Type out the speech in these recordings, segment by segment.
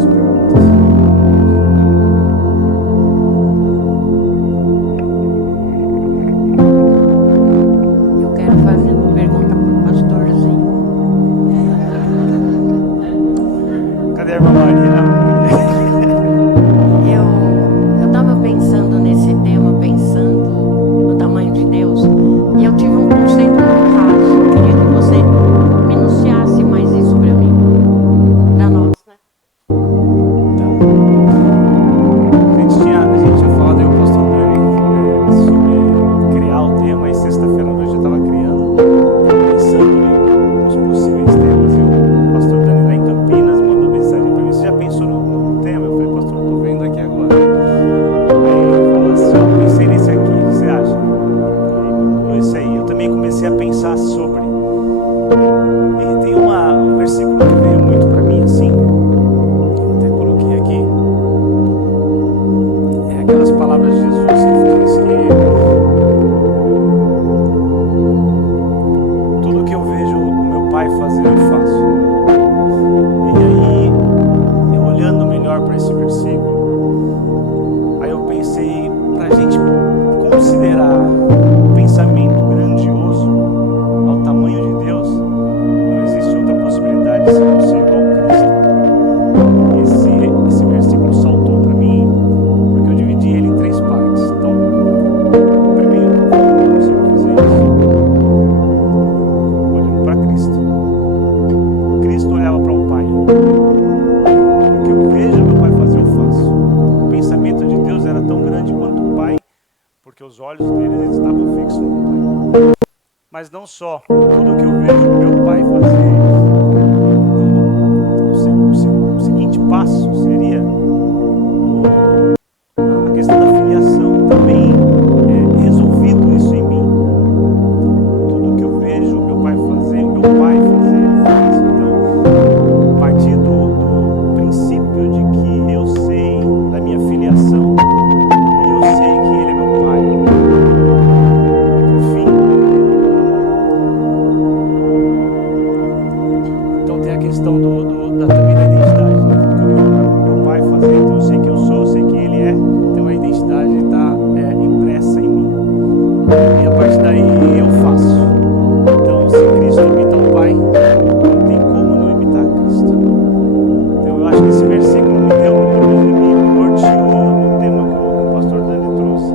as perguntas. Eu quero fazer uma pergunta para o pastorzinho. Cadê a irmã Maria? Eu estava pensando nesse tema, pensando no tamanho de Deus, e eu tive um conceito muito raso. Eu queria que você minuciasse mais isso para mim, para nós, né? A gente tinha falado aí com o pastor Dani sobre criar o tema, e sexta-feira à noite eu estava criando, pensando nos possíveis temas, e o pastor Dani lá em Campinas mandou mensagem para mim: você já pensou no tema? Eu falei: pastor, eu estou vendo aqui agora. Aí ele falou assim: eu pensei nesse aqui, o que você acha? E aí mandou esse aí. Eu também comecei a pensar sobre, e tem um versículo que veio muito para mim assim, eu até coloquei aqui. É aquelas palavras de Jesus que diz que tudo que eu vejo o meu Pai fazer, eu faço. E aí, eu olhando melhor para esse versículo, aí eu pensei para a gente considerar um pensamento grandioso ao tamanho de Deus, não existe outra possibilidade de ser possível ao Cristo. Esse versículo saltou para mim, porque eu dividi ele em 3 partes. Então, primeiro, como eu consigo fazer isso? Olhando para Cristo. Cristo olhava para o Pai. O que eu vejo meu Pai fazer, eu faço. O pensamento de Deus era tão grande quanto o Pai, porque os olhos deles estavam fixos no Pai. Mas não só, tudo que eu vejo meu Pai fazer. Então, o seguinte passo seria a questão da filiação, também resolvido isso em mim. Então, tudo que eu vejo meu Pai fazer, eu faço. Então, a partir do princípio de que eu sei da minha filiação, e eu sei que Ele é meu Pai. Por fim, então tem a questão também da identidade, né? Porque eu vejo meu Pai fazer, então eu sei que eu sou, eu sei quem Ele é, então a identidade está impressa em mim. E a partir daí eu faço. Então, se Cristo imita o Pai, não tem como não imitar Cristo. Então, eu acho que esse versículo me norteou no tema que o pastor Dani trouxe.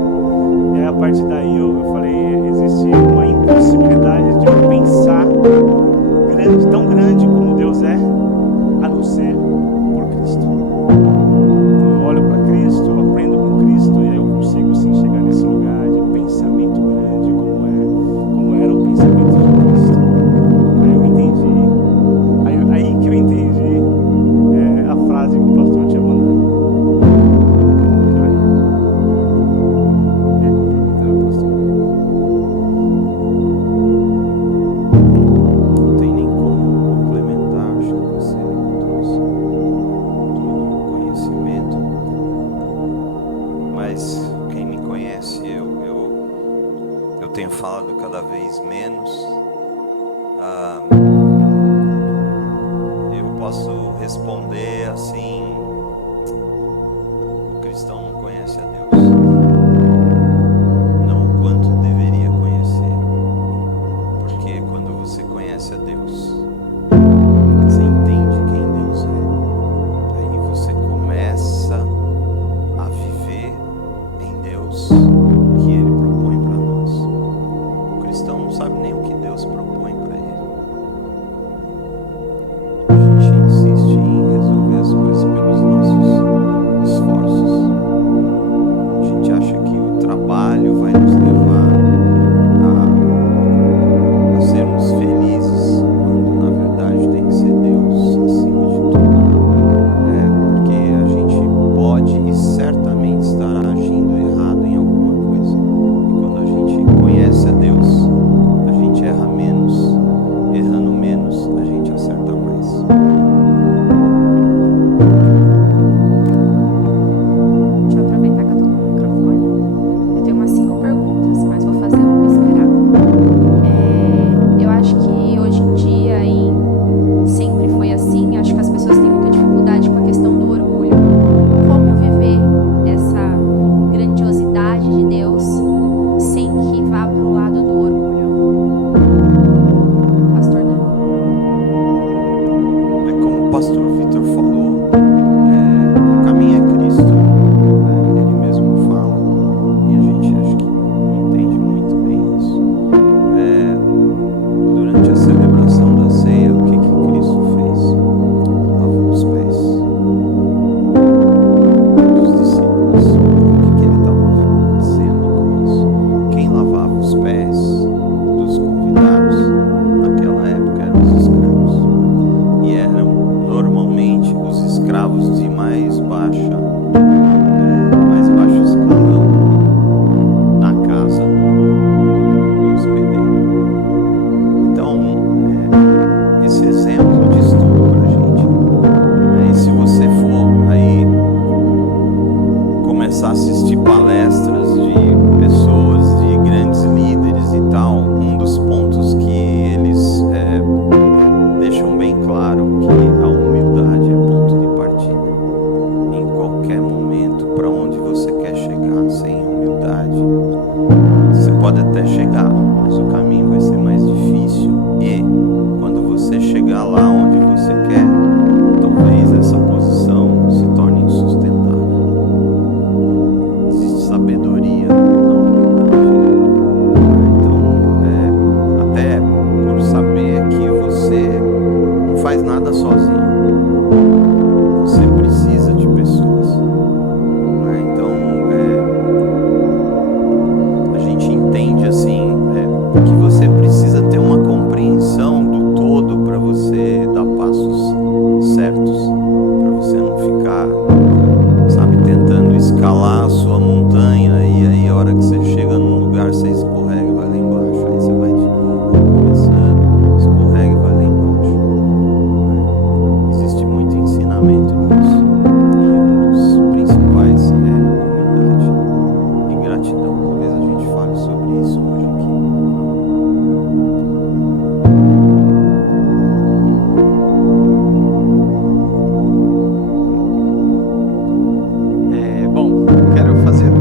E aí, a partir daí eu falei: existe uma impossibilidade de eu pensar tão grande como Deus é, a não ser por Cristo. Então eu olho para Cristo, eu aprendo com Cristo, e aí eu consigo sim chegar nesse lugar de pensamento grande, como era o pensamento de Cristo. Aí eu entendi, aí que eu entendi a frase que o pastor tinha mandado. Por aí. Quer complementar, pastor? Não tem nem como complementar, acho que você trouxe todo o conhecimento, mas quem me conhece, eu tenho falado cada vez menos. Eu posso responder assim: o cristão não conhece a Deus, não o quanto deveria conhecer, porque quando você conhece a Deus, você entende quem Deus é. Aí você começa a viver em Deus o que Ele propõe para nós. O cristão não sabe nem o que Deus propõe para ele. A gente insiste em resolver as coisas pelos pastor Vitor falou, o caminho é Cristo, né? Ele mesmo fala, e a gente acho que não entende muito bem isso. Durante a celebração da ceia, o que Cristo fez? Lavou os pés dos discípulos. O que ele estava dizendo com isso? Quem lavava os pés dos convidados naquela época eram os escravos, e eram normalmente os escravos de mais baixo escalão na casa do hospedeiro. Então, esse exemplo diz tudo pra gente. E se você for aí começar a assistir palestras de pessoas, de grandes líderes e tal, um dos pontos que eles deixam bem claro que a humildade é ponto de partida. Em qualquer momento, para onde você quer chegar sem humildade, você pode até chegar, mas o caminho vai ser mais difícil. E quando você chegar lá onde você quer, talvez essa posição se torne insustentável. Existe sabedoria na humildade. Então, até por saber que você não faz nada sozinho, você precisa de pessoas, né? Então, a gente entende assim que você precisa ter uma compreensão do todo para você dar passos certos, para você não ficar, sabe, tentando escalar a sua montanha, e aí a hora que você chega num lugar você escorrega e vai lá embaixo, aí você vai de novo, começando, escorrega e vai lá embaixo, né? Existe muito ensinamento nisso, e um dos principais é humildade e gratidão. Talvez a gente fale sobre isso hoje aqui. Bom, quero fazer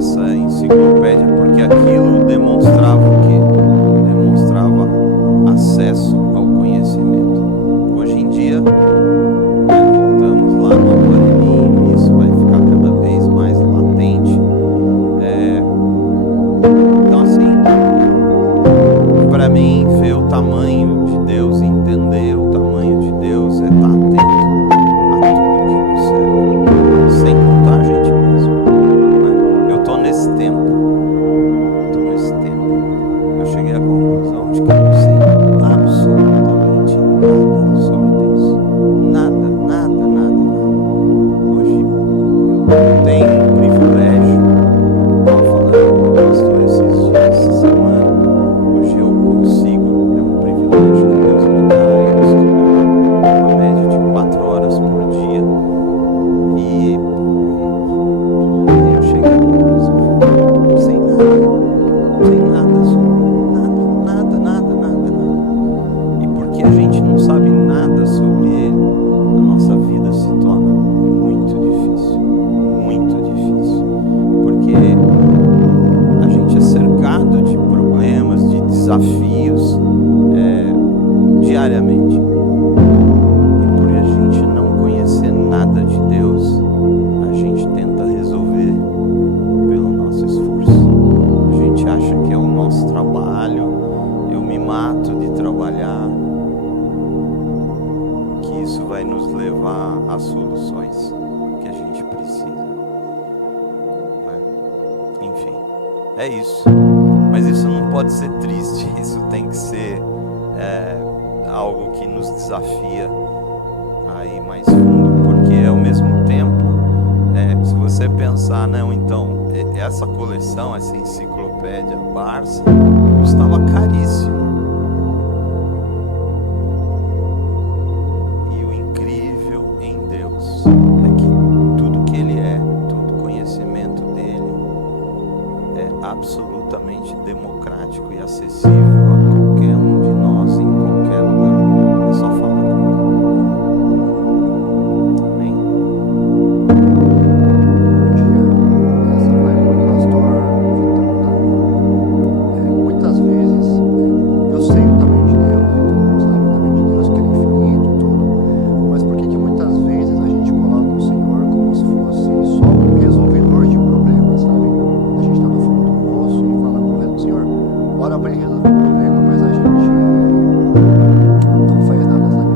essa enciclopédia porque aquilo demonstrava o quê? Demonstrava acesso ao conhecimento. Hoje em dia, voltamos lá no aparelhinho e isso vai ficar cada vez mais latente. Então assim, para mim, ver o tamanho de Deus, entender o tamanho de Deus, é estar atento a tudo que nos serve, sem contar a gente mesmo, né? Eu estou nesse tempo, eu cheguei à conclusão de que eu não sei absolutamente nada sobre Deus, nada. Hoje eu tenho um privilégio, estava falando com o pastor esses dias, essa semana. Hoje eu consigo, é um privilégio que Deus me dá. Eu estudo uma média de 4 horas por dia e eu cheguei à conclusão, não sei nada sobre nada. E porque a gente não sabe nada sobre Ele, a nossa vida se torna muito difícil, porque a gente é cercado de problemas, de desafios diariamente. E por a gente não conhecer nada de Deus, a gente tenta resolver pelo nosso esforço. A gente acha que é o nosso trabalho, eu me mato de trabalhar, que isso vai nos levar às soluções que a gente precisa, né? Enfim, é isso. Mas isso não pode ser triste, isso tem que ser algo que nos desafia a ir mais fundo, porque ao mesmo tempo, se você pensar, não, então, essa coleção, essa enciclopédia Barça, custava caríssimo. E o incrível em Deus é que tudo que Ele é, todo conhecimento dele é absolutamente democrático e acessível a qualquer um de nós em qualquer lugar. É só falar com Ele. Amém? Essa vai para o pastor Vitão, tá? Muitas vezes eu sei o tamanho de Deus, e todo mundo sabe o tamanho de Deus, que Ele é infinito e tudo, mas por que muitas vezes a gente coloca o Senhor como se fosse só um resolvedor de problemas, sabe? A gente está no fundo do poço e fala com o Senhor, ora para Ele resolver o problema, mas a gente não faz nada, sabe?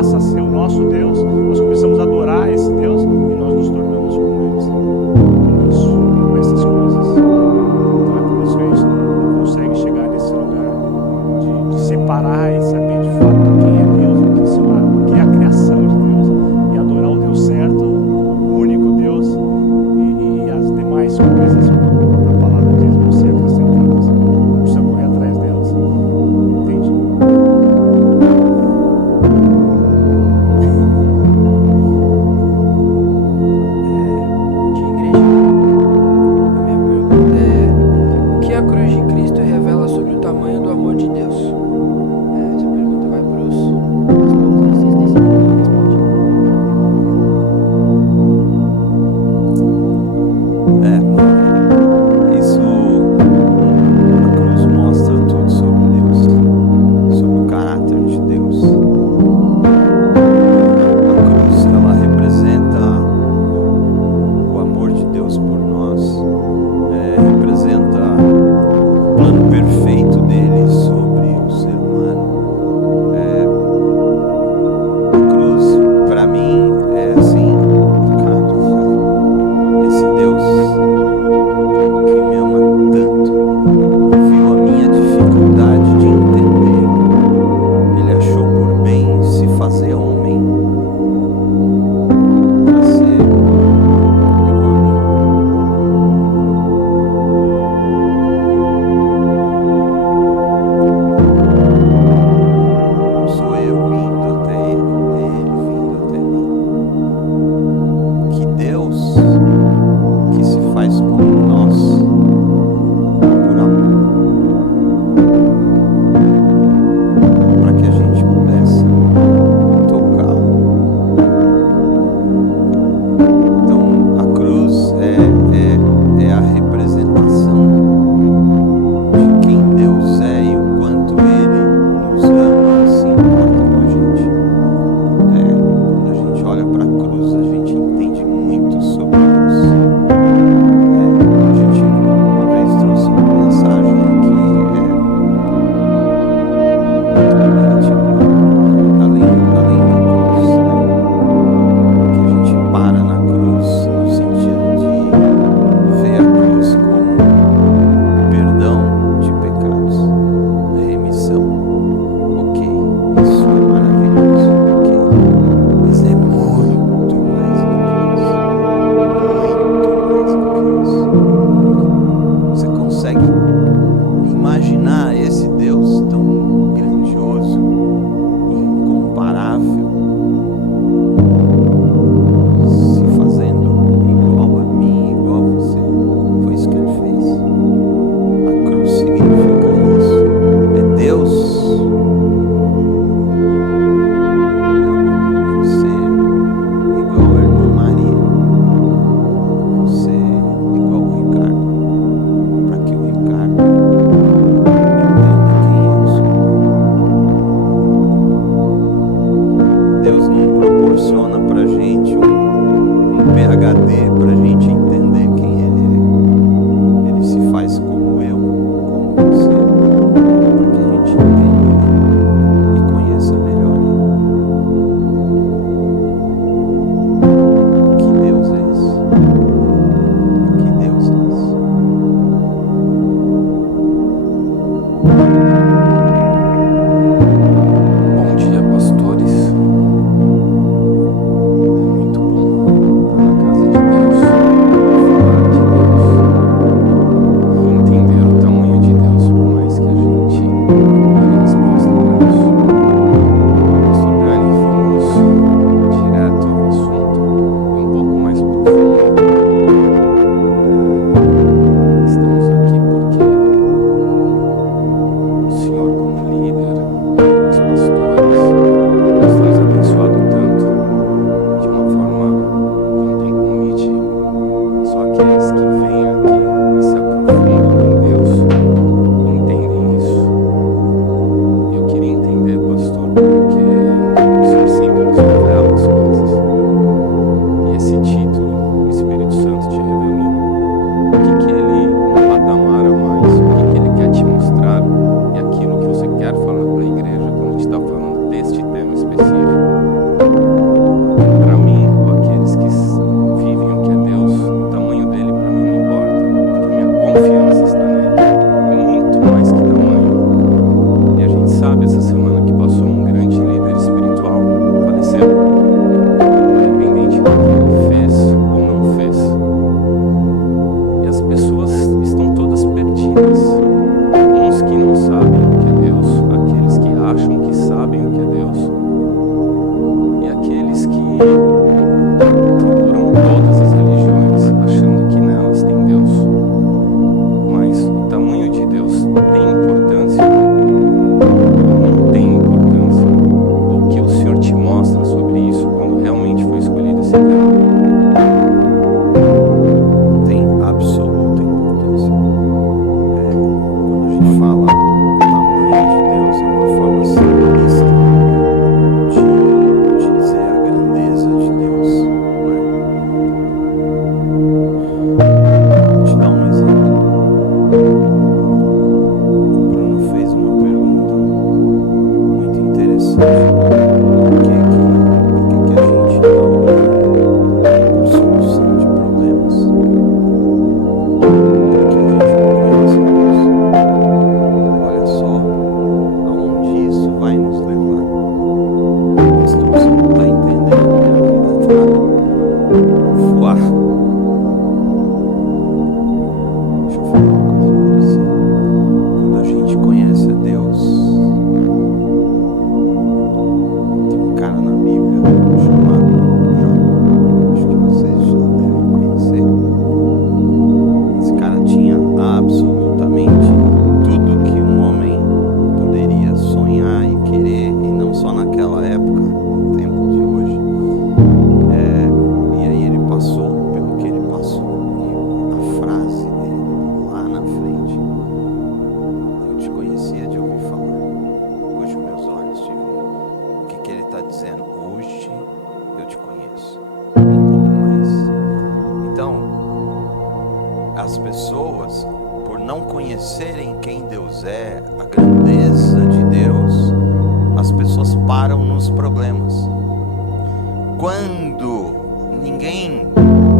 passa a ser o nosso Deus, nós começamos a adorar esse Deus e nós nos tornamos como eles, com isso, com essas coisas. Então é por isso que a gente não consegue chegar nesse lugar de separar e saber de fato quem é Deus, o que é a criação de Deus, e adorar o Deus certo, o único Deus, e as demais coisas, a própria palavra diz, vão ser acrescentadas. Não precisa correr atrás delas. Entende? De igreja, a minha pergunta é: o que a cruz de Cristo revela sobre o tamanho do amor de Deus? Essa pergunta vai para os esposos, vocês decidem quem responde. Isso, a cruz mostra tudo sobre Deus, sobre o caráter de Deus. A cruz, ela representa o amor de Deus por nós, representa o plano perfeito dele sobre o ser humano. A cruz, para mim, é assim, cara, esse Deus que me ama tanto, viu a minha dificuldade de entender, ele achou por bem se fazer homem para ser igual a mim. Não sou eu indo até ele, é ele vindo até mim. Que Deus que se faz como nós, por amor, para que a gente pudesse tocar. Então a cruz é a representação de quem Deus é e o quanto Ele nos ama e se importa com a gente. Quando a gente olha para a cruz, a gente entende muito sobre Deus. A gente uma vez trouxe uma mensagem aqui, além da cruz, que a gente para na cruz no sentido de ver a cruz como perdão de pecados, remissão. Ok, isso é maravilhoso, ok, mas é muito mais do que isso. Você consegue imaginar esse Deus tão grandioso, incomparável, se fazendo igual a mim, igual a você? Foi isso que ele fez. A cruz significa isso. É Deus. Não, você igual a irmã Maria. Você igual o Ricardo. Para que o Ricardo entenda quem eu sou. Deus não proporciona pra gente um PhD pra gente entender quem Ele é. Ele se faz como eu, como você, para que a gente entenda Ele e conheça melhor Ele. Que Deus é esse? Que Deus é esse? Bom dia, pastores. É muito bom estar na casa de Deus, falar de Deus e entender o tamanho de Deus, por mais que a gente more em reconhecerem quem Deus é, a grandeza de Deus, as pessoas param nos problemas. Quando ninguém,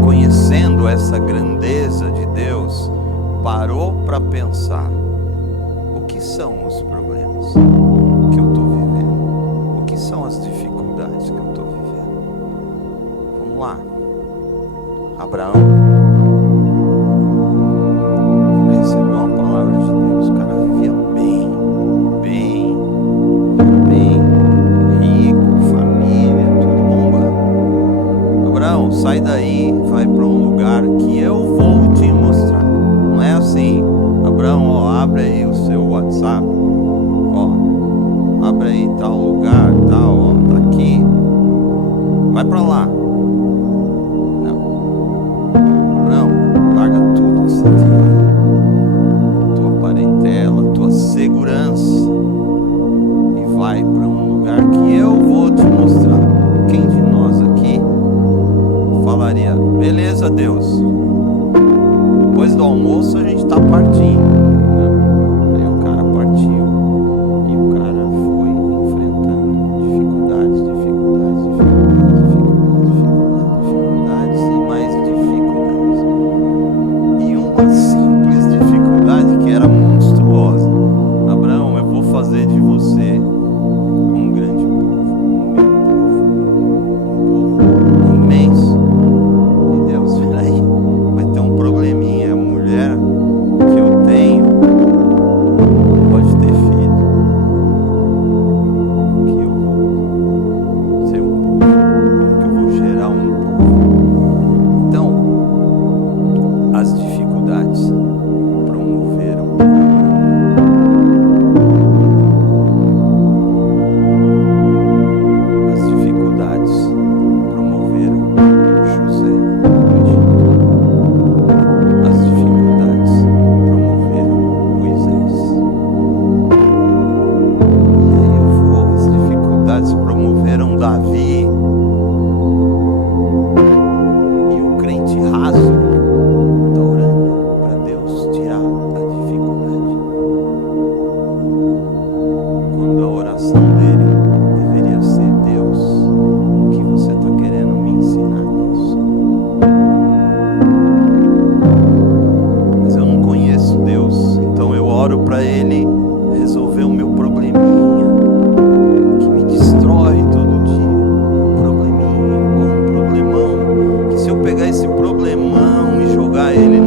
conhecendo essa grandeza de Deus, parou para pensar: o que são os problemas que eu estou vivendo? O que são as dificuldades que eu estou vivendo? Vamos lá. Abraão recebeu uma palavra de Deus. O cara vivia bem, rico, família, tudo bombando. Abraão, sai daí, vai para um lugar que eu vou te mostrar. Não é assim: Abraão, ó, abre aí o seu WhatsApp, ó, abre aí tal lugar, tal, ó, tá aqui, vai para lá. Larga tudo que você tem aí, tua parentela, tua segurança, e vai para um lugar que eu vou te mostrar. Quem de nós aqui falaria: beleza, Deus, depois do almoço a gente está partindo? Aí o cara partiu e o cara foi enfrentando dificuldades e mais dificuldades. E uma simples dificuldade que era monstruosa: Abraão, eu vou fazer de você um grande povo, um meu povo, um povo imenso. E Deus, peraí, vai ter um probleminha. A mulher que eu tenho não pode ter filho, que eu vou ser um povo, que eu vou gerar um povo. Então, as dificuldades promoveram José no Egito. As dificuldades promoveram Moisés. E aí eu vou. As dificuldades promoveram Davi. E o crente raso está orando para Deus tirar a dificuldade, quando a oração dele deveria ser: Deus, o que você está querendo me ensinar nisso? Mas eu não conheço Deus, então eu oro para Ele resolver o meu probleminha, que me destrói todo dia. Um probleminha ou um problemão, que se eu pegar esse problemão e jogar ele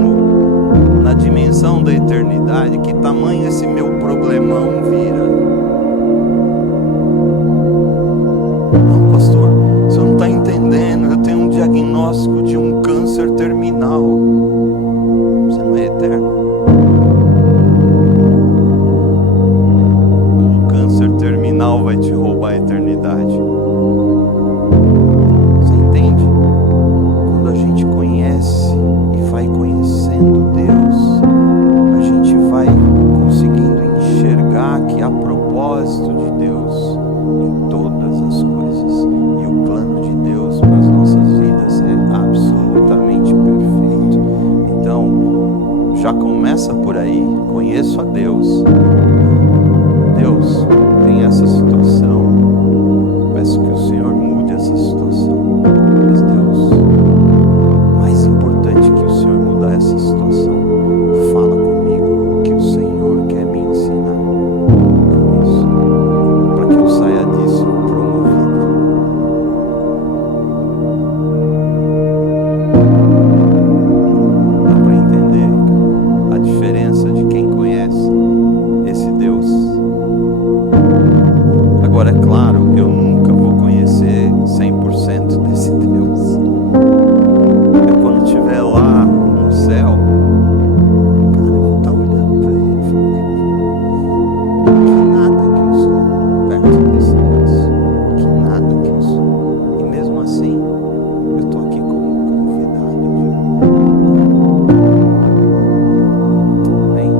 na dimensão da eternidade, que tamanho esse meu problemão vira? Não, pastor, você não está entendendo. Eu tenho um diagnóstico de um câncer terminal. Você não é eterno? Ou o câncer terminal vai te roubar a eternidade? Você entende? Quando a gente conhece e vai conhecendo Deus, a gente vai conseguindo enxergar que há propósito de Deus em todas as coisas, e o plano de Deus para as nossas vidas é absolutamente perfeito. Então, já começa por aí: conheço a Deus. Deus, tem essa situação, peço que o Senhor mude essa situação. Mas Deus, mais importante que o Senhor mudar essa situação, fala comigo o que o Senhor quer me ensinar com isso, para que eu saia disso promovido. Dá para entender a diferença de quem conhece esse Deus? Agora, é claro, eu nunca vou conhecer 100% desse Deus. Eu, quando estiver lá no céu, cara, eu vou estar olhando para Ele e falando: que nada que eu sou perto desse Deus, que nada que eu sou. E mesmo assim, eu estou aqui como convidado de um. Amém?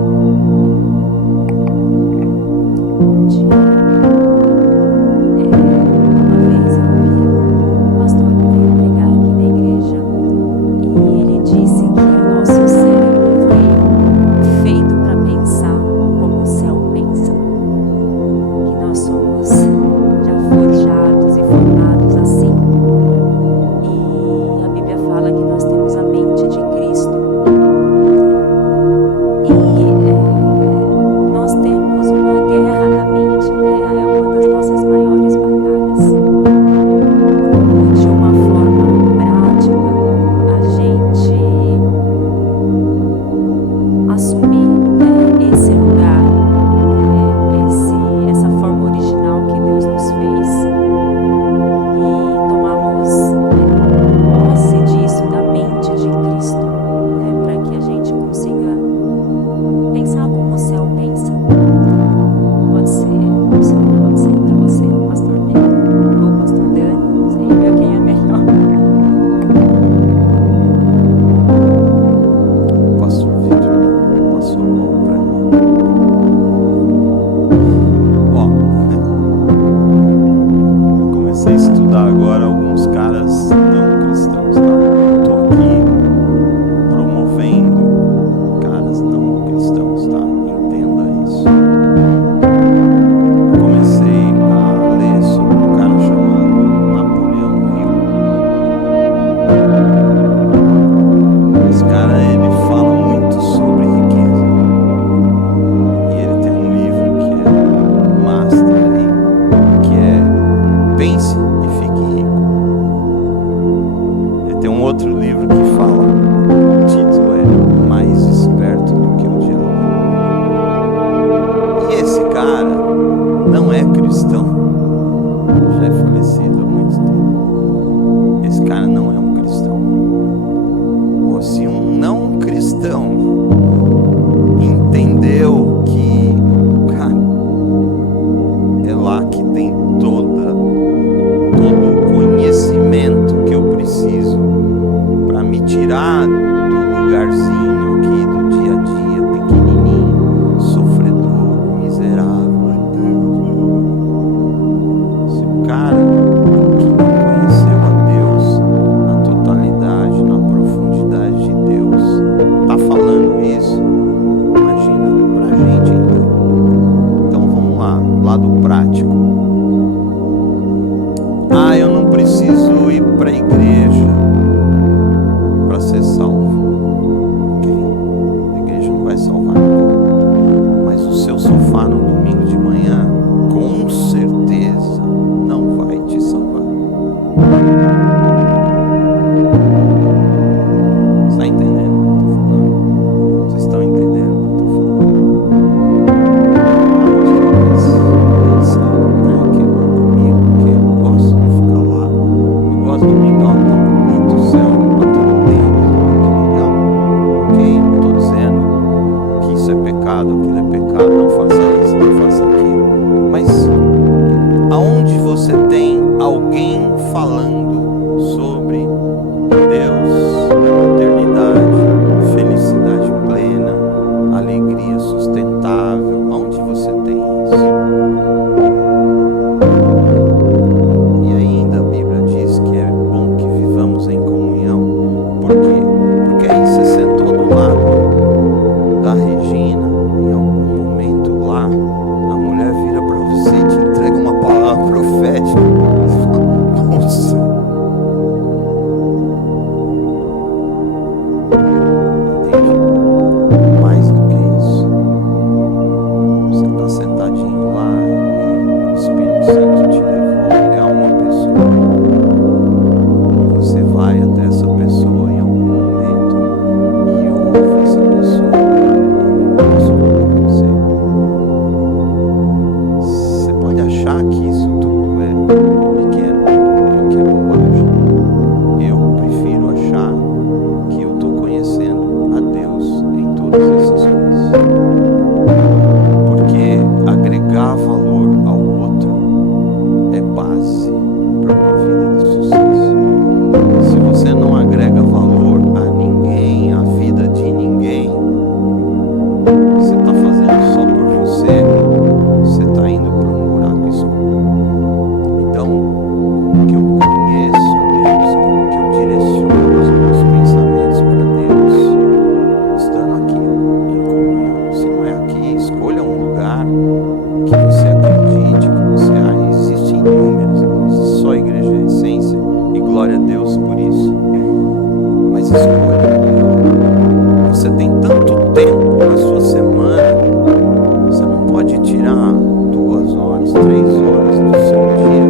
prático. Ah, eu não preciso ir para a igreja para ser salvo. Ok, a igreja não vai salvar ninguém. Mas o seu sofá no domingo de manhã, com certeza, não vai te salvar. Você está entendendo o que eu estou falando? Vocês estão entendendo o que eu estou falando? Quebrou comigo, porque eu gosto de ficar lá. Eu gosto do mingau, tá bonito o céu, tá tudo bem, que legal. Ok, não estou dizendo que isso é pecado, aquilo é pecado, não faça isso, não faça aquilo. Mas aonde você tem alguém falando sobre Deus, eternidade, felicidade plena, alegria sustentável, aonde você tem isso? E ainda a Bíblia diz que é bom que vivamos em comunhão. Por quê? Porque aí você sentou do lado da Regina, em algum momento lá, a mulher vira para você e te entrega uma palavra profética. Você fala, nossa. Entende? Mais do que isso. Você está sentadinho lá e o Espírito Santo te levou a uma pessoa. E você vai até essa pessoa em algum momento e ouve essa pessoa. E isso vai acontecer. Você pode achar que isso tudo é pequeno ou que é bobagem. Eu prefiro achar que eu estou conhecendo a Deus em todas essas coisas. Porque agregar valor ao outro é base para uma vida de sucesso. Se você não agrega valor a ninguém, à vida de ninguém, você está fazendo só por você, você está indo para um buraco escuro. Então, como que eu conheço a Deus? Como que eu direciono os meus pensamentos para Deus? Estando aqui, ó, em comunhão. Se não é aqui, escolha um lugar que você acredite, que você existe inúmeros, não existe só a Igreja Essência, e glória a Deus por isso. Mas escolha um lugar. Você tem tanto tempo na sua semana, você não pode tirar 2 horas, 3 horas do seu dia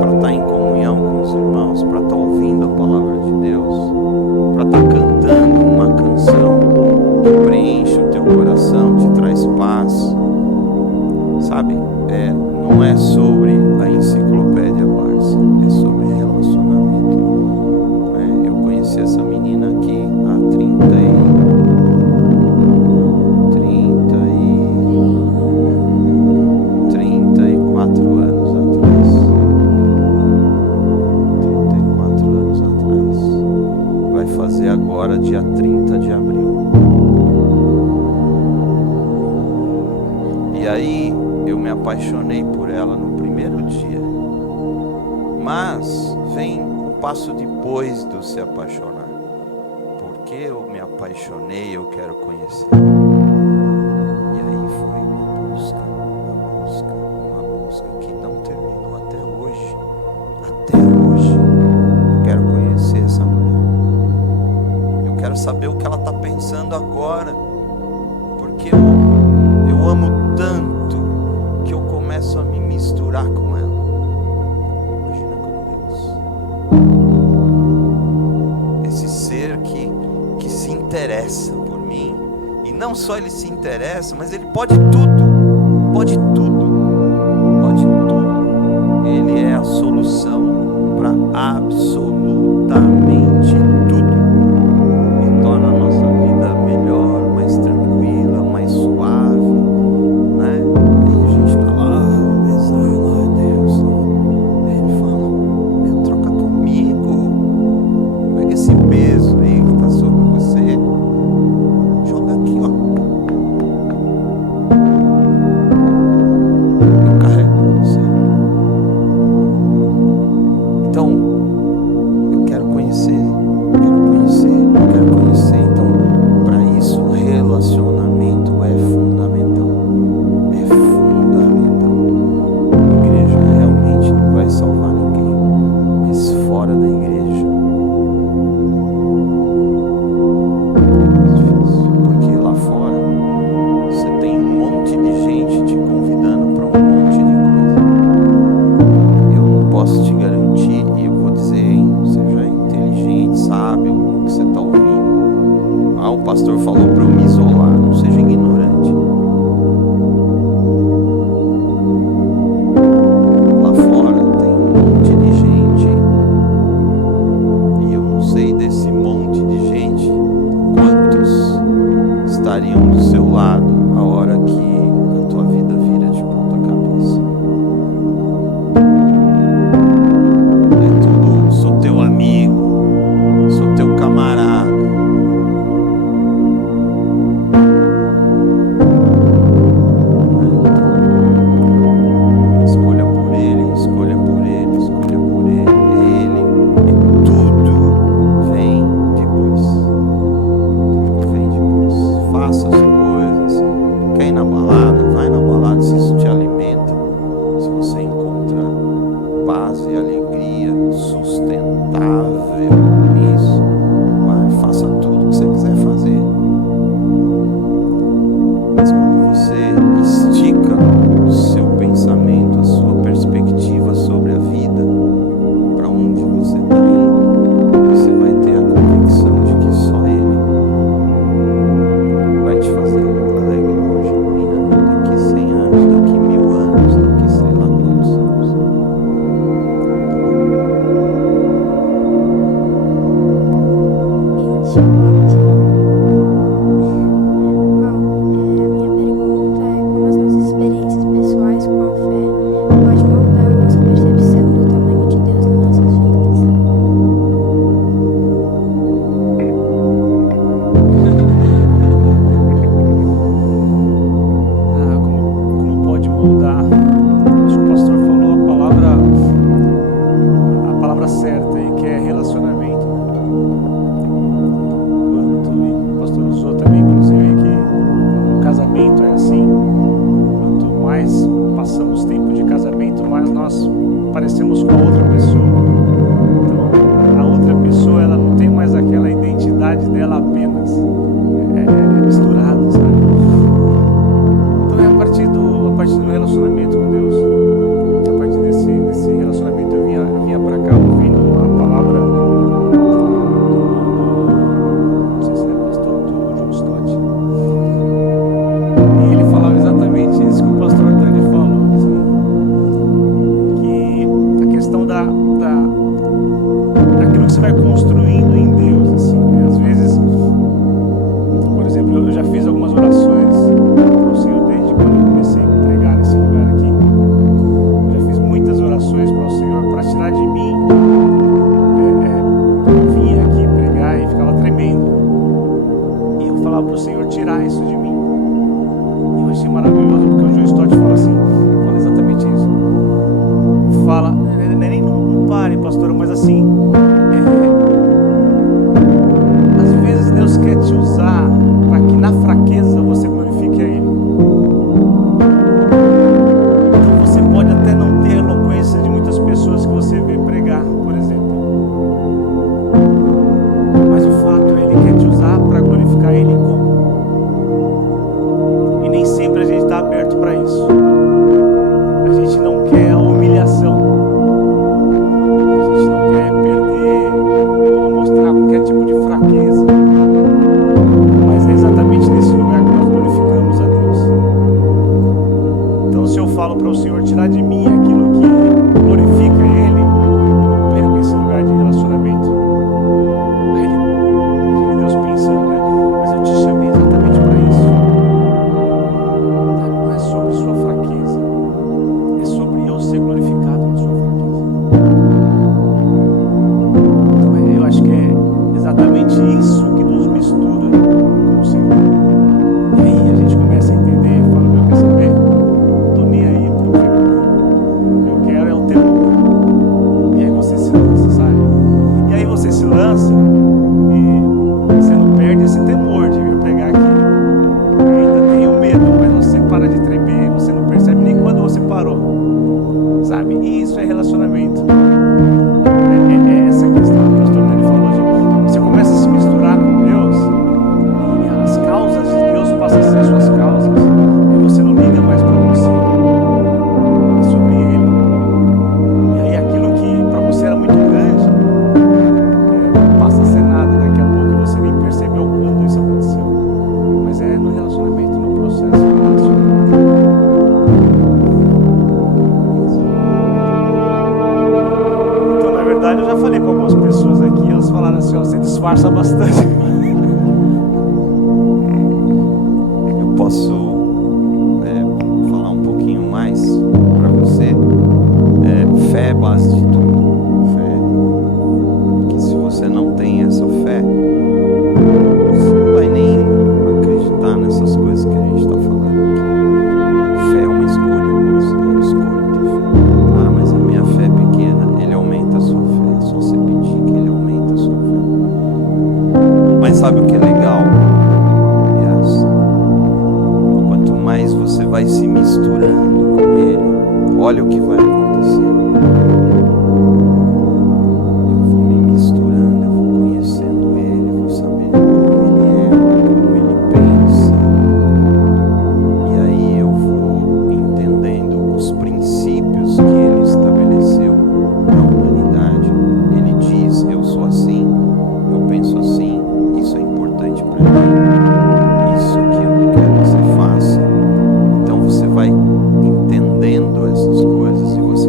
para estar em comunhão com os irmãos, para estar ouvindo a palavra de Deus, para estar cantando uma canção que preenche o teu coração, te traz paz. Sabe, não é sobre a enciclopédia Barça, é sobre relacionamento. Eu conheci essa menina aqui há 34 anos atrás. 34 anos atrás. Vai fazer agora dia 30 de abril. E aí eu me apaixonei por ela no primeiro dia. Mas vem um passo depois do se apaixonar. Porque eu me apaixonei, eu quero conhecer. E aí foi uma busca que não terminou até hoje. Até hoje eu quero conhecer essa mulher. Eu quero saber o que ela está pensando agora. Porque eu amo tanto que eu começo a me misturar com ela. Imagina com Deus. Esse ser que se interessa por mim. E não só ele se interessa, mas ele pode tudo. Pode tudo. Pode tudo. Ele é a solução para absolutamente tudo. E torna a nossa vida melhor, mais tranquila, mais suave, né? Aí a gente está lá, rezando, ai Deus. Aí ele fala, meu, troca comigo. Pega esse peso aí que está sobre você. Joga aqui, ó. Eu carrego para você. Então, eu quero conhecer Acho que o pastor falou a palavra certa aí, que é relacionamento. O pastor usou também, inclusive, que no casamento é assim. Quanto mais passamos tempo de casamento, mais nós parecemos com a outra pessoa. Então, a outra pessoa, ela não tem mais aquela identidade dela apenas. É misturado, sabe? Então é a partir do relacionamento com Deus. A partir desse relacionamento eu vinha pra cá ouvindo uma palavra não sei se é pastor do John Stott. E ele falava exatamente isso que o pastor Dani falou, assim, que a questão daquilo que você vai construindo em Deus, assim, né? Às vezes, por exemplo, eu já fiz algumas orações para o Senhor desde quando eu comecei a pregar nesse lugar aqui. Eu já fiz muitas orações para o Senhor para tirar de mim. Eu vinha aqui pregar e ficava tremendo. E eu falava para o Senhor tirar isso de mim. E eu achei maravilhoso, porque o John Stott fala assim, fala exatamente isso. Fala, nem não pare, pastor, mas assim, às vezes Deus quer te usar para que na fraqueza você glorifique a Ele. Então você pode até não ter a eloquência de muitas pessoas que você vê pregar, por exemplo. Mas o fato é, Ele quer te usar para glorificar Ele como? E nem sempre a gente está aberto para isso. A gente não quer a humilhação. A gente não quer perder ou mostrar qualquer tipo de fraqueza. Mas é exatamente nesse lugar que nós glorificamos a Deus. Então, se eu falo para o Senhor tirar de mim aquilo que glorifica Ele, eu perco esse lugar de relacionamento. Aí Deus pensando, né? Mas eu te chamei exatamente para isso. Sabe? Não é sobre sua fraqueza, é sobre eu ser glorificado na sua fraqueza. Então, eu acho que é exatamente isso que nos mistura com o Senhor. E aí a gente começa a entender, fala, eu quero saber, não tô nem aí pro que eu quero é o temor. E aí você se lança, sabe? E aí você se lança e você não perde esse temor de vir pregar aqui. Ainda tem o medo, mas você para de tremer, você não percebe nem quando você parou, sabe? E isso é relacionamento. É essa questão que o pastor Dani falou de você começa a se misturar com Deus e as causas de Deus passam a ser suas causas e você não liga mais para você, é sobre Ele. E aí aquilo que para você era muito grande passa a ser nada daqui a pouco e você nem percebeu quando isso aconteceu. Mas é no relacionamento, no processo do relacionamento. Então, na verdade, eu já falei com algumas pessoas aqui, elas falaram assim, ó, você disfarça bastante. Eu posso falar um pouquinho mais para você. Fé é base de tudo. Fé. Porque se você não tem essa fé, você não vai nem acreditar nessas coisas que a gente está falando aqui. Fé é uma escolha. Você escolhe ter fé. Ah, mas a minha fé é pequena. Ele aumenta a sua fé. É só você pedir que Ele aumenta a sua fé. Mas sabe o que é legal? Aliás, quanto mais você vai se misturando com Ele, olha o que vai acontecer. Eu vou me misturando, eu vou conhecendo Ele, vou sabendo como Ele é, como Ele pensa. E aí eu vou entendendo os princípios que Ele estabeleceu para a humanidade. Ele diz, eu sou assim, eu penso assim, isso é importante para mim, isso que eu não quero que você faça. Então você vai entendendo essas coisas e você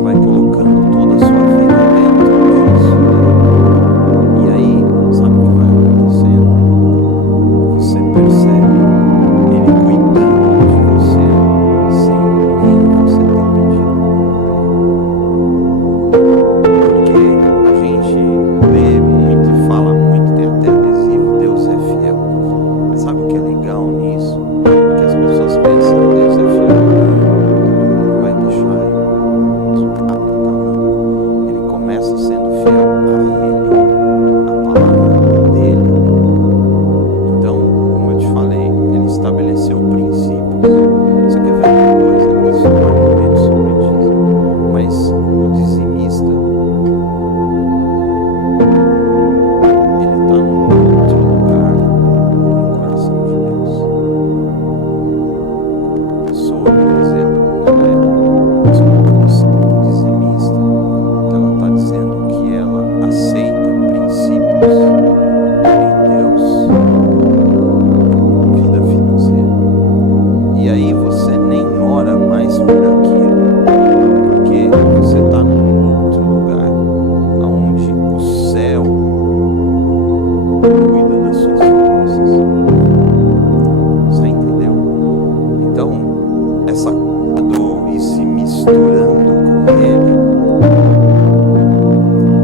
misturando com Ele,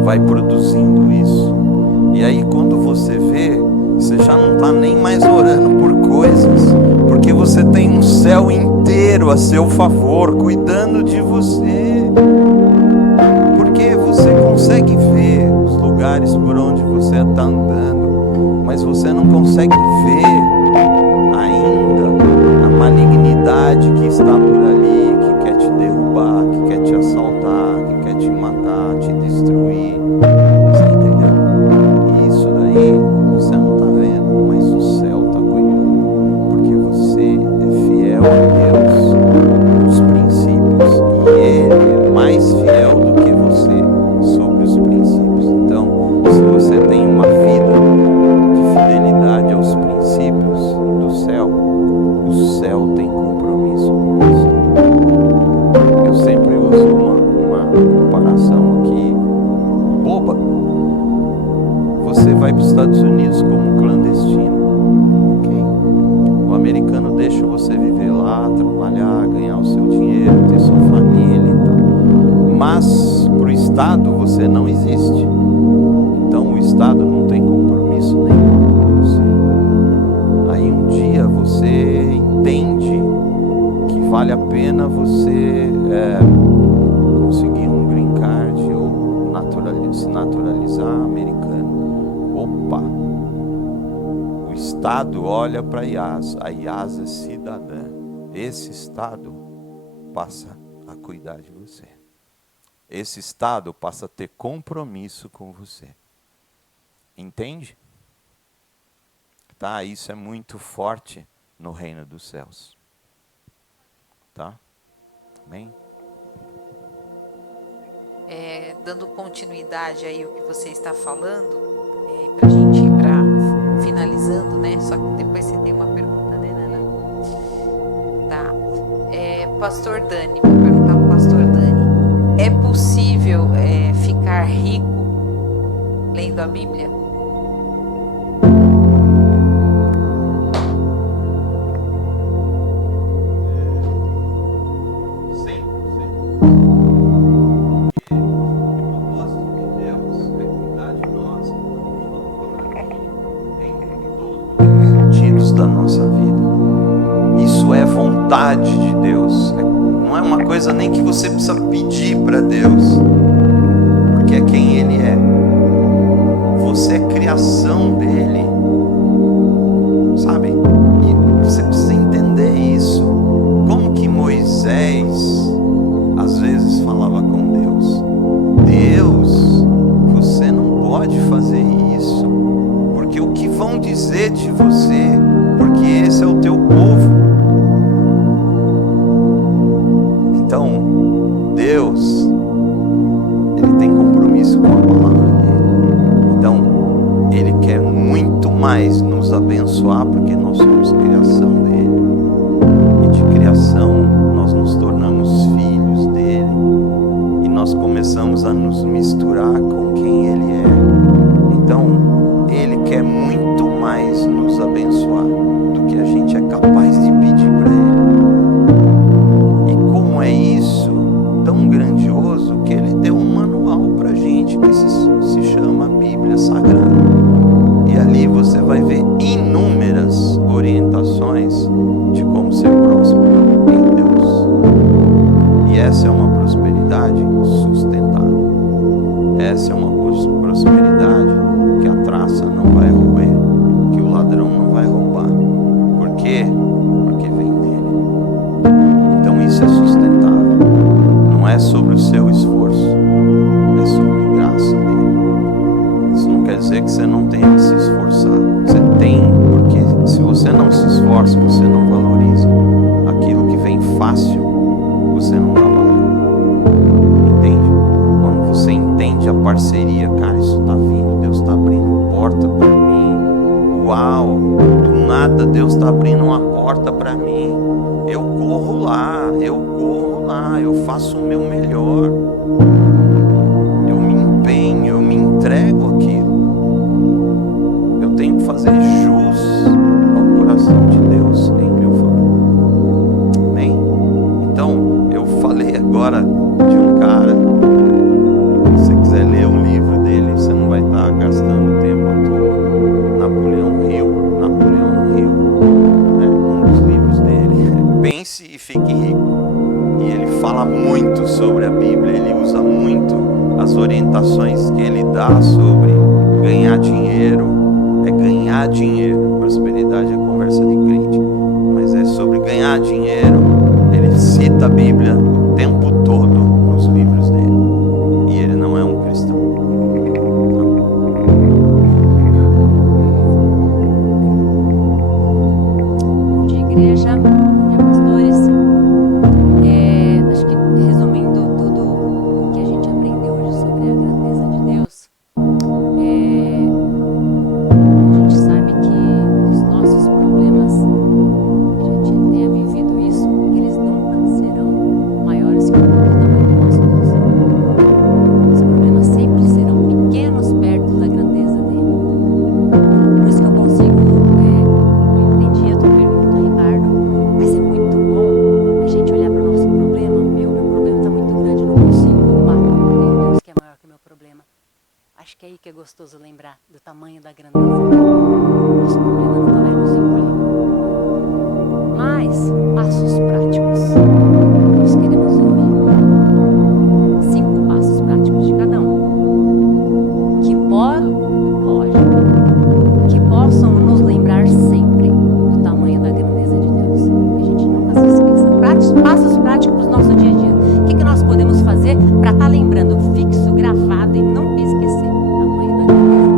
vai produzindo isso. E aí quando você vê, você já não está nem mais orando por coisas, porque você tem um céu inteiro a seu favor, cuidando de você. Porque você consegue ver os lugares por onde você está andando, mas você não consegue ver ainda a malignidade que está por ali, que quer te derrubar, que quer te assaltar, que quer te matar, te destruir. Você entendeu? E isso daí você não está vendo, mas o céu está cuidando, porque você é fiel a Deus nos princípios, e Ele é mais fiel do que você sobre os princípios. Então, se você tem uma vida de fidelidade aos princípios do céu, o céu tem compromisso com você. Eu sempre uso uma comparação aqui boba. Você vai para os Estados Unidos como clandestino, ok? O americano deixa você viver lá, trabalhar, ganhar o seu dinheiro, ter sua família e tal. Mas para o Estado você não existe. Então o Estado não tem compromisso nenhum com você. Aí um dia você entende que vale a pena você conseguir um green card ou se naturalizar americano. Opa! O Estado olha para a IAS é cidadã. Esse Estado passa a cuidar de você. Esse Estado passa a ter compromisso com você. Entende? Tá? Isso é muito forte no reino dos céus. Tá? Amém? Dando continuidade aí ao que você está falando, para a gente ir finalizando, né? Só que depois você tem uma pergunta, né, Nana? Tá. Pastor Dani, vou perguntar para o Pastor Dani. É possível ficar rico lendo a Bíblia? Da nossa vida. Isso é vontade de Deus. Não é uma coisa nem que você precisa pedir para Deus, porque é quem Ele é. Você é criação dele, sabe? E você precisa entender isso. Como que Moisés às vezes falava com Deus: Deus, você não pode fazer isso, porque o que vão dizer de você? Porque esse é o teu povo. Então, Deus, Ele tem compromisso com a palavra dele. Então, Ele quer muito mais nos abençoar, porque nós somos criação dele. E de criação, nós nos tornamos filhos dele. E nós começamos a nos misturar com quem Ele é. Então, Ele quer muito mais nos abençoar do que a gente é capaz de pedir para Ele. E como é isso tão grandioso, que Ele deu um manual para a gente que se chama Bíblia Sagrada. E ali você vai ver inúmeras orientações de como ser próspero em Deus. E essa é uma prosperidade sustentável. Essa é uma prosperidade que a traça não vai roer, que o ladrão não vai roubar. Por quê? Porque vem dele. Então isso é sustentável. Não é sobre o seu esforço, é sobre graça dele. Isso não quer dizer que você não tenha que se esforçar. Você tem, porque se você não se esforça, você não valoriza. Aquilo que vem fácil, você não dá valor. Entende? Quando você entende a parceria, cara, isso está vindo, Deus está abrindo porta para mim. Uau, do nada Deus está abrindo uma porta para mim. Eu corro lá, eu faço o meu melhor. Eu me empenho, eu me entrego àquilo. Eu tenho que fazer jus ao coração de Deus em meu favor. Amém? Então, eu falei aqui agora de um cara, se você quiser ler um livro dele, você não vai estar gastando tempo à toa. Napoleão Hill, né? Um dos livros dele, Pense e Fique Rico. E ele fala muito sobre a Bíblia, ele usa muito as orientações que ele dá sobre ganhar dinheiro. É ganhar dinheiro. Prosperidade é conversa de crente, mas é sobre ganhar dinheiro. Ele cita a Bíblia o tempo todo nos livros dele. E ele não é um cristão. De igreja, de pastores, acho que resumindo tudo o que a gente aprendeu hoje sobre a grandeza de Deus, a gente sabe que os nossos problemas, a gente tenha vivido isso, que eles nunca serão maiores que o tamanho do nosso Deus. Os problemas sempre serão pequenos perto da grandeza dele. Por isso que eu consigo, eu entendi a tua pergunta, Ricardo, mas é muito bom a gente olhar para o nosso problema. Meu problema está muito grande, não consigo. Opa, tem um Deus que é maior que o meu problema. Acho que é aí que é gostoso lembrar do tamanho da grandeza. Nosso problema nunca vai nos engolir. Mas, passos práticos. Nós queremos ouvir 5 passos práticos de cada um. Que possam nos lembrar sempre do tamanho da grandeza de Deus. Que a gente nunca se esqueça. Passos práticos para o nosso dia a dia. O que nós podemos fazer para estar lembrando, fixo, gravado e não esquecer o tamanho da grandeza.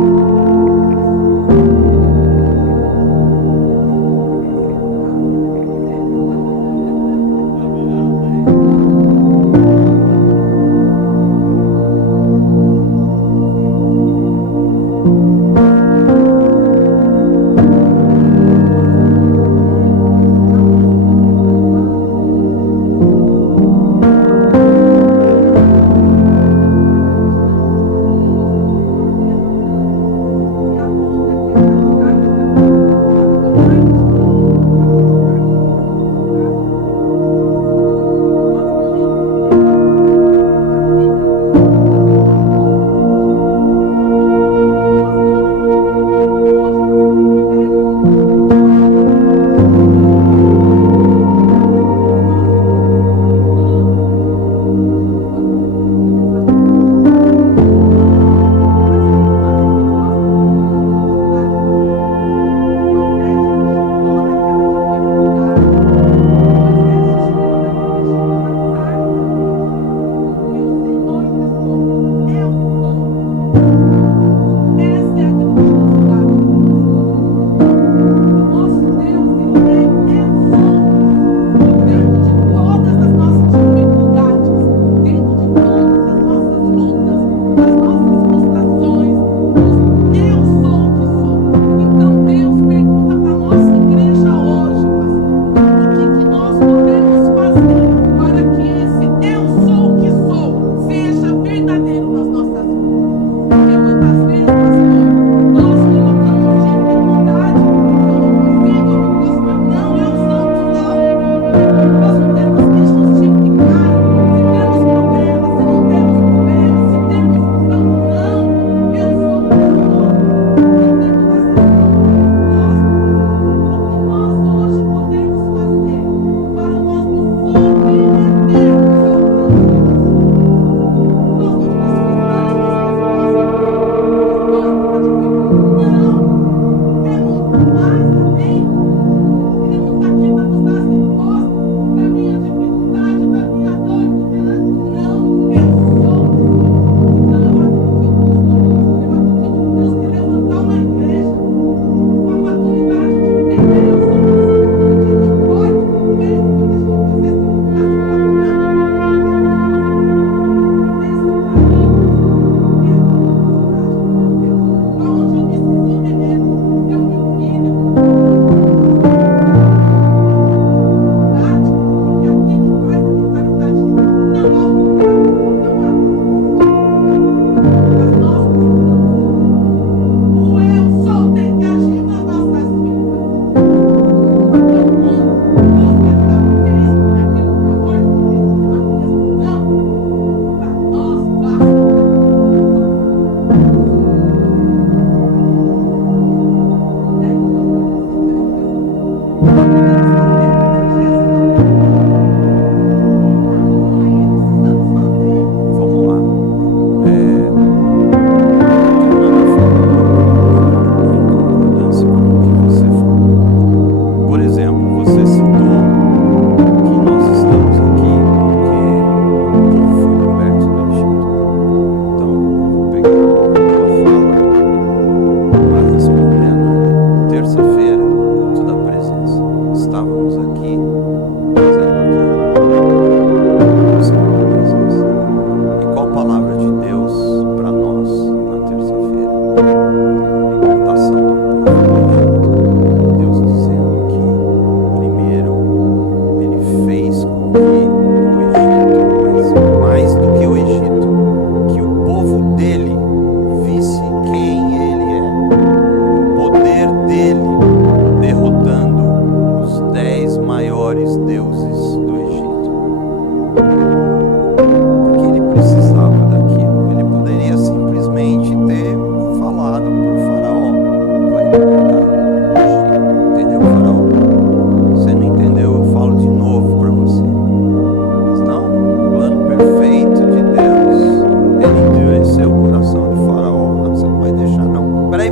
endureceu o coração de Faraó. Não, você não vai deixar, não. Peraí.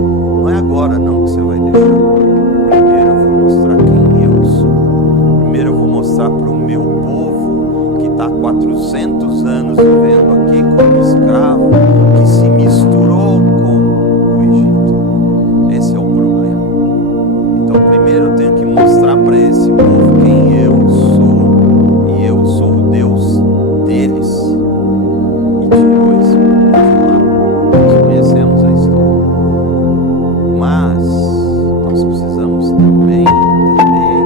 Não é agora, não, que você vai deixar. Primeiro eu vou mostrar quem eu sou. Primeiro eu vou mostrar para o meu povo, que está há 400 anos vivendo aqui como escravo, que se misturou com o Egito. Esse é o problema. Então primeiro eu tenho que mostrar para esse povo quem eu sou. E eu sou o Deus deles. E tirou esse povo de lá. Nós conhecemos a história. Mas nós precisamos também entender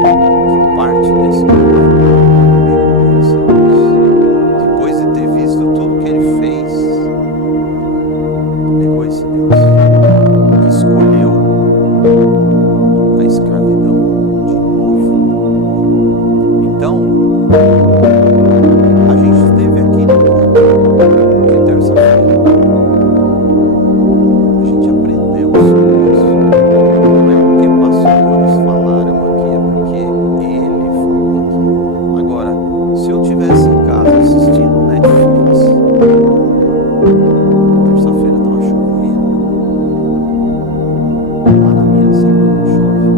que parte desse povo negou esse Deus. Depois de ter visto tudo que ele fez, negou esse Deus. E escolheu a escravidão de novo. Então, a gente esteve aqui no culto de terça-feira. A gente aprendeu sobre isso. Não é porque pastores falaram aqui, é porque ele falou aqui. Agora, se eu estivesse em casa assistindo Netflix, terça-feira estava chovendo. Lá na minha sala não chove.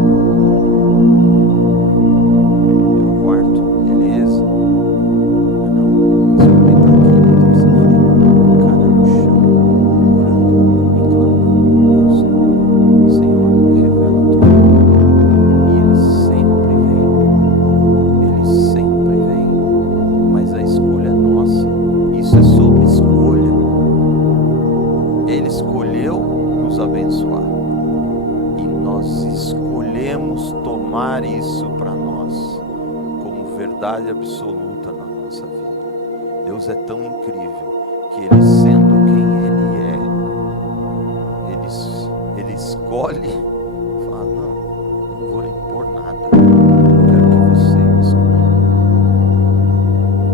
Meu quarto, beleza. Mas não, mas eu vou deitar aqui na terça-feira, cara no chão, orando e clamando ao Senhor. Senhor, revela tudo. E Ele sempre vem, mas a escolha é nossa. Isso é sobre escolha. Ele escolheu nos abençoar. E nós escolhemos tomar isso para nós como verdade absoluta na nossa vida. Deus é tão incrível que Ele, sendo quem Ele é, Ele escolhe, fala, não, eu não vou impor nada, eu quero que você me escolha.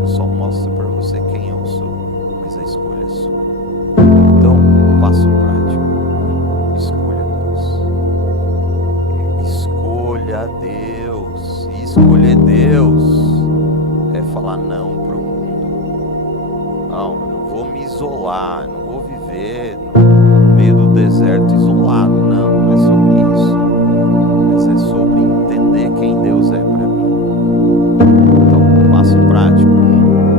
Eu só mostro para você quem eu sou, mas a escolha é sua. Então, passo prático. Escolha Deus. Escolha Deus. E escolher Deus é falar não para o mundo. Não, eu não vou me isolar, não vou viver no meio do deserto isolado. Não, não é sobre isso. Mas é sobre entender quem Deus é para mim. Então, passo prático.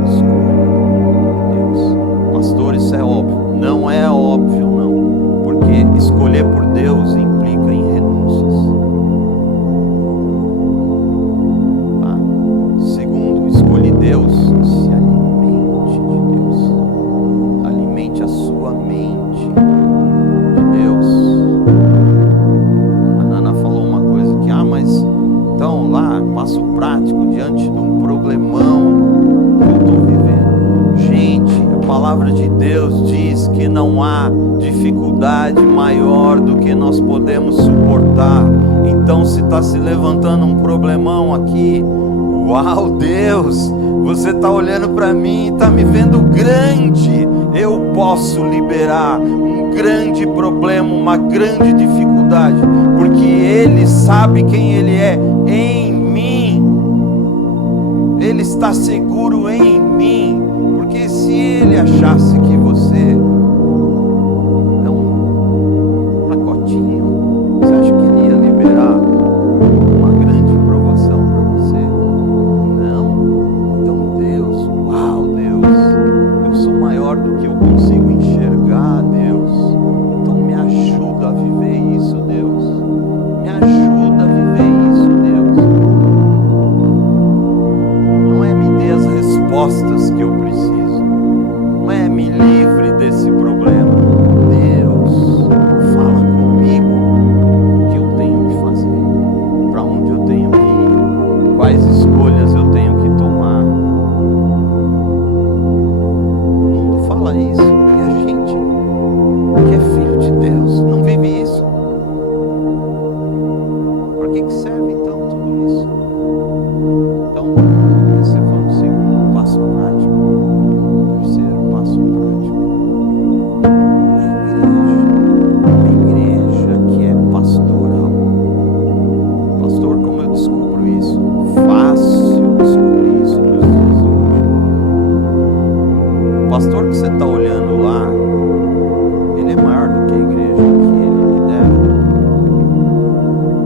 Escolha Deus. Pastor, isso é óbvio. Não é óbvio, não. Porque escolher por Deus implica em renúncias. Tá? Segundo, escolhe Deus, se alimente de Deus. Alimente a sua mente de Deus. A Nana falou uma coisa que, mas então lá, passo prático diante de um problemão que eu estou vivendo. Gente, a palavra de Deus diz que não há dificuldade maior do que nós podemos suportar. Então, se está se levantando um problemão aqui, uau, Deus, você está olhando para mim e está me vendo grande. Eu posso liberar um grande problema, uma grande dificuldade, porque Ele sabe quem Ele é em mim. Ele está seguro em mim. Porque se Ele achasse que você é um pacotinho, você acha que Ele ia liberar uma grande provação para você? Não. Então Deus, uau, Deus, eu sou maior do que eu consigo enxergar, Deus. Então me ajuda a viver isso, Deus. Me ajuda a viver isso, Deus. Não é me dê as respostas que eu preciso. Não é me livre desse problema. Deus, fala comigo o que eu tenho que fazer, para onde eu tenho que ir, quais escolhas eu tenho que tomar. O mundo fala isso e a gente, que é filho de Deus, não vive isso. Para que serve então tudo isso? Então, esse foi o segundo passo prático. pastor que você está olhando lá, ele é maior do que a igreja que ele lidera.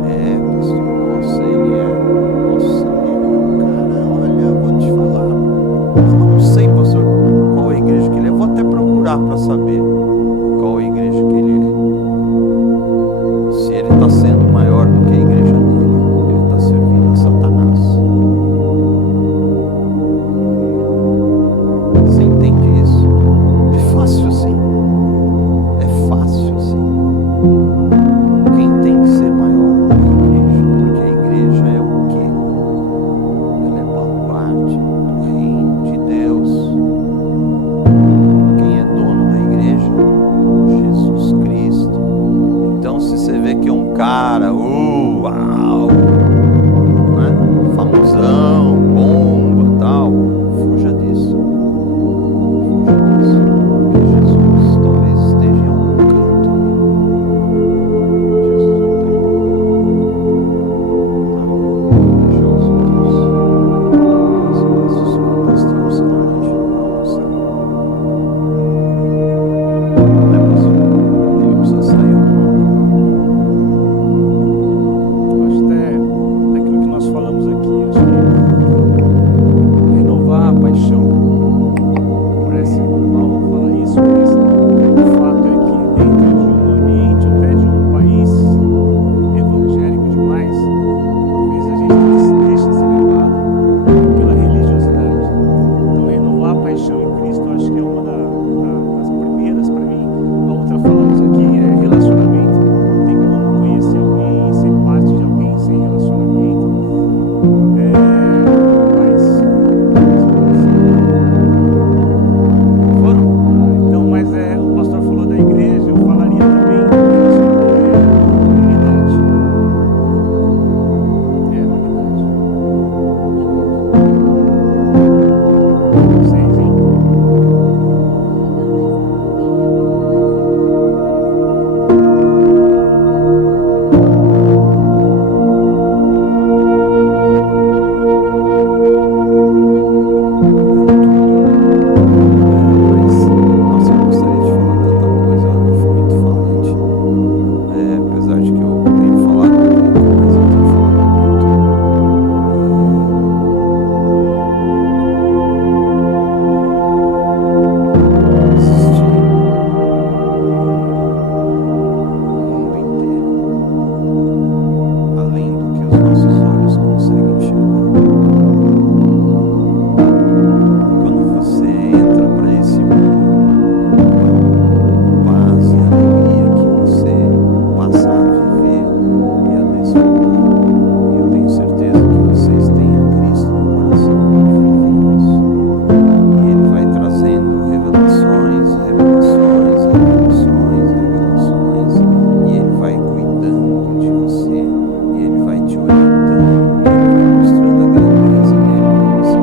É, pastor, nossa, ele é um cara, olha, vou te falar. Eu não sei, pastor, qual é a igreja que ele é. Eu vou até procurar para saber qual é a igreja que ele é. Se ele está sendo maior do que a igreja dele, ele está servindo a Satanás. Você entende isso? É fácil assim. É fácil assim. Quem tem que ser maior? A igreja. Porque a igreja é o quê? Ela é baluarte do reino de Deus. Quem é dono da igreja? Jesus Cristo. Então, se você vê que é um cara, uau, né? Famosão, bomba, tal, fuja disso. Fuja disso. Porque Jesus talvez esteja em algum canto ali. Jesus não tem problema. Deixa os outros espaços com o pastor, senão a gente não vai almoçar. Não é possível. Ele precisa sair alguma hora. Eu acho até daquilo que nós falamos aqui, acho que renovar a paixão, parece mal falar isso, mas o fato é que dentro de um ambiente, até de um país evangélico demais, por vezes a gente se deixa ser levado pela religiosidade. Então renovar a paixão em Cristo, acho que é uma das primeiras para mim. A outra falamos aqui é relacionamento. Não tem como conhecer alguém, ser parte de alguém sem relacionamento. Então, mas o pastor falou da igreja, eu falaria também relacionado à igreja, unidade. Unidade. Vocês, hein? Mas, nossa, eu gostaria de falar tanta coisa, eu não fui muito falante. Apesar de que eu tenho falado pouco, mas eu tenho falado muito. Existe o mundo inteiro, além do que os nossos olhos conseguem enxergar. E quando você entra para esse mundo, a paz e a alegria que você passa a viver e a desfrutar. E eu tenho certeza que vocês têm a Cristo no coração e vivem isso. E Ele vai trazendo revelações, revelações, revelações, revelações. E Ele vai cuidando de você. E Ele vai te orientando. E Ele vai mostrando a grandeza dele para você.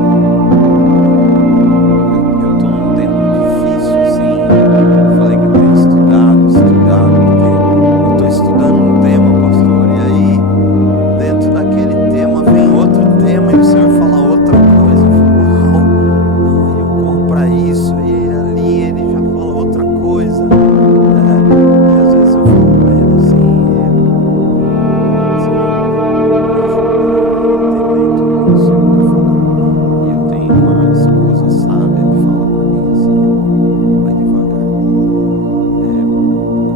Eu estou num tempo difícil, assim. Eu falei que eu tenho estudado, porque eu estou estudando um tema, pastor, e aí, dentro daquele tema, vem outro tema e o Senhor fala outra coisa. Eu falo, uau, não, aí eu corro para isso, e ali ele já fala outra coisa. E às vezes eu falo para ele assim, e eu tenho uma esposa sábia que fala pra mim assim, vai devagar,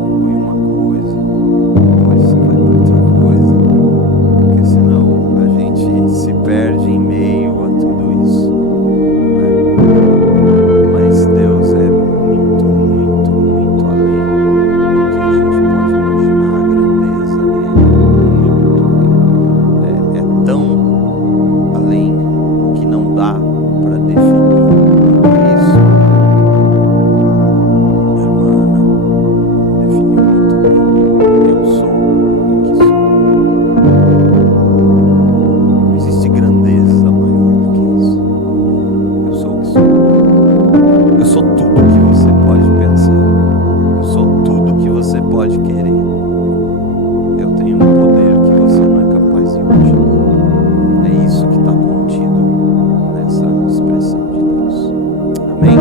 conclui uma coisa, depois você vai pra outra coisa, porque senão a gente se perde em meio a tudo isso, né? Mas Deus é muito, muito, muito além do que a gente pode imaginar, a grandeza dele, muito além. É tão além que não dá para definir. Por isso, minha irmã definiu muito bem. Eu sou o que sou. Não existe grandeza maior do que isso. Eu sou o que sou. Eu sou tudo que você pode pensar. Eu sou tudo que você pode querer. Eu tenho um poder que você não é capaz de imaginar. É isso que está contido nessa expressão de Deus. Amém?